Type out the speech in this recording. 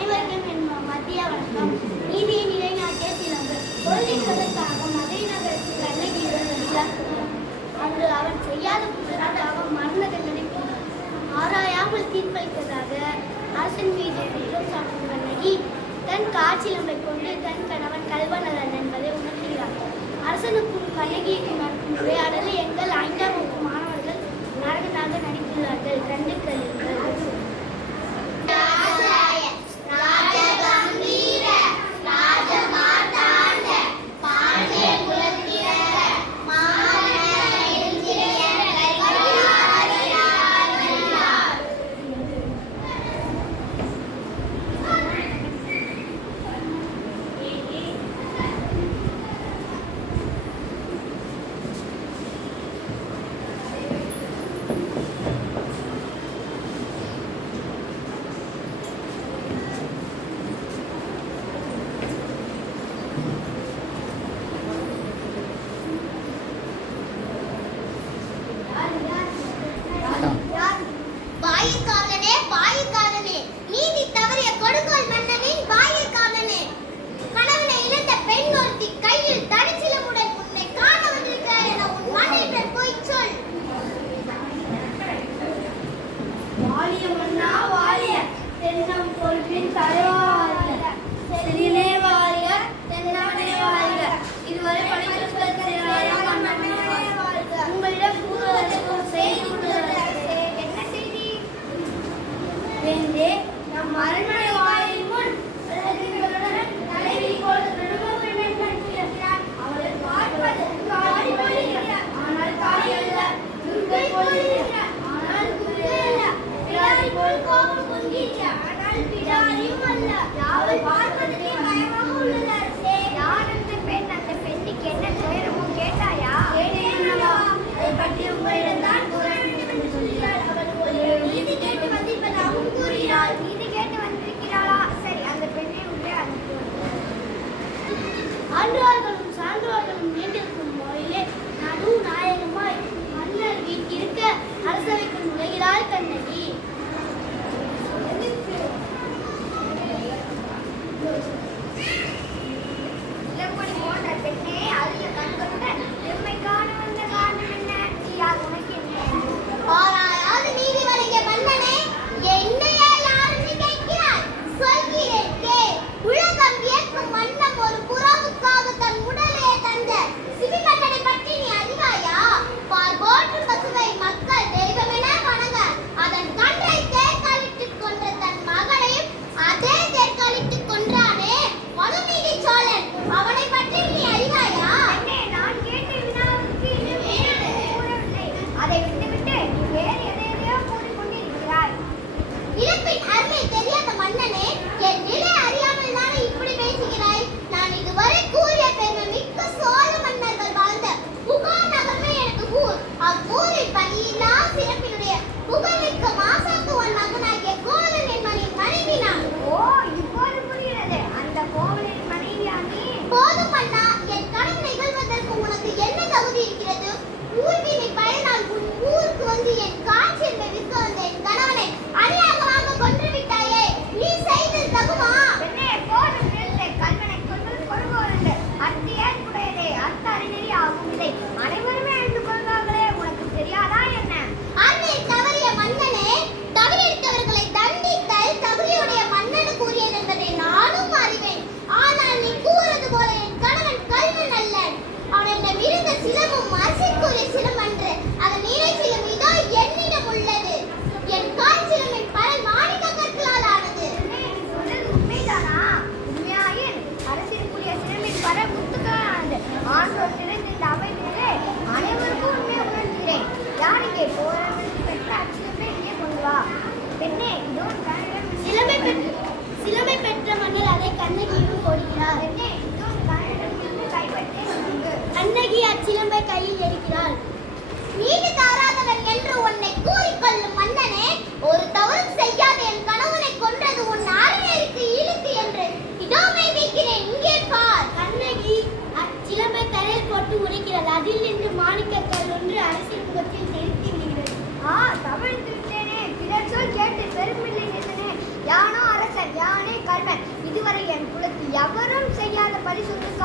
அனைவருக்கும் என் மத்திய வணக்கம். நீதியை நிலைநாட்டிய சிலம்பு கொள்கைக்காக மதுரை நகரத்தில் கண்ணகியுடன் வெளியாக்கினார். அன்று அவன் செய்யாத குற்றத்திற்காக மரண தண்டனை ஆராயாமல் தீர்ப்பளித்ததாக அரசன் மீது குற்றம் சாட்டும் கண்ணகி தன் காற்சிலம்பை கொண்டு தன் கணவன் கல்வனல்லன் என்பதை உணர்கிறார். அரசனுக்கும் கண்ணகிக்கும் நடக்கும் உரையாடலை எங்கள் 5ஆம் வகுப்பு மாணவர்கள் நாடகமாக நடித்துள்ளார்கள். கண்டு கல்லுங்கள். நம் அரண்மனை வாயில் முன் தலைவி போல் அவளை பார்ப்பது காளி போலிருக்கிறார். ஆனால் காளி அல்ல, துர்க்கை போலிருக்கிறார். ஆனால் துர்க்கை அல்ல, பிடாரி போல் கோபம் பொங்கியிருக்கிறார். ஆனால் பிடாரியும் அல்ல. அவளை பார்ப்பதற்கே பயமாக உள்ளது. அரசே, யார் அந்த பெண்? அந்த பெண்ணுக்கு என்ன துயரமோ கேட்டாயா? கேட்டேனவா? அதை பற்றி உங்களிடம் தான் கூற வேண்டும் என்று சொல்கிறார். அவள் ஒரு நீதி கேட்டு வந்திருப்பதாகவும் கூறுகிறாள். நீதி கேட்டு வந்திருக்கிறாளா? சரி, அந்த பெண்ணை உள்ளே அனுப்புவார். ஆண்டவர்களும் சான்றோர்களும் நீண்டிருக்கும் முறையிலே நடு நாயகமாய் மன்னர் வீட்டிருக்க அரசவைக்கு நுழைகிறாள் கண்ணகி. பரிசுத்த